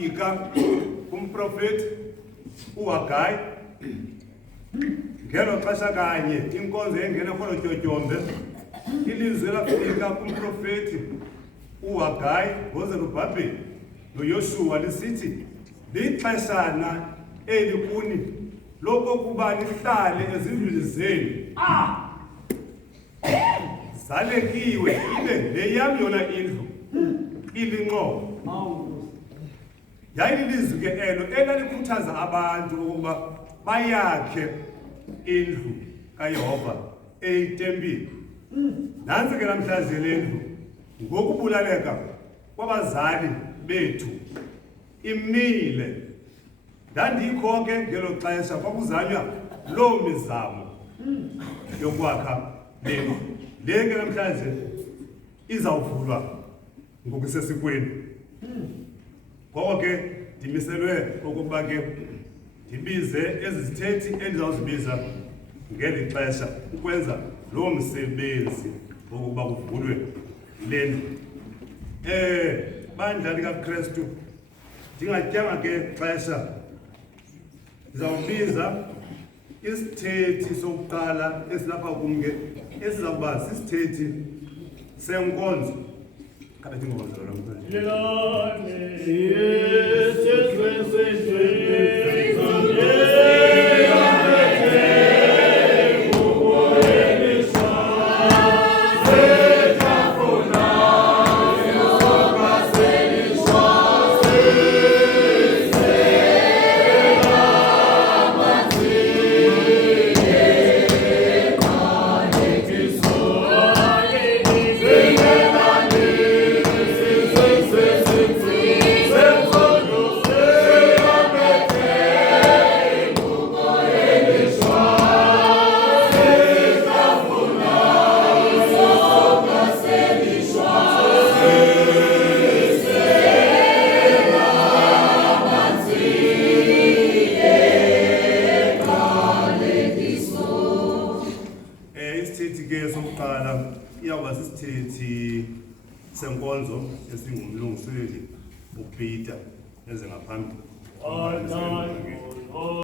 ika umprofeti uHagai ngelo xesha kanye inkonzo engena khona tyotyombe ilizwe lafika kumprofeti uHagai ngoZerubhabheli noYoshua lisithi lixeshana eli kuni lokokuba nihlale ezindlini zenu zalekiwe ibe leyam yona indlu ilinqobo. Yayililizwi ke elo elalikhuthaza abantu ukuba bayakhe indlu kaYehova eyitempile. Nansi ke namhlanje le ndlu ngokubulaleka kwabazali bethu imile. Ndandikho ke ngelo xesha kwakuzanywa loo mizamo yokwakha le ndlu. Le ke namhlanje izawuvulwa ngokusesikweni. Ngoko ke ndimiselwe ukuba ke ndibize ezi zithethi endizawuzibiza ngeli xesha ukwenza loo msebenzi wokuba kuvulwe le ndlu. Bandla likaKrestu ndingatyanga ke xesha ndizawubiza isithethi sokuqala esilapha kum ke esiza kuba sisithethi senkonzo. Kabe ndingomzo namhlanje. Sokuqala iyawuba sisithethi senkonzo esingumlungiseli uPeter eze ngaphambili.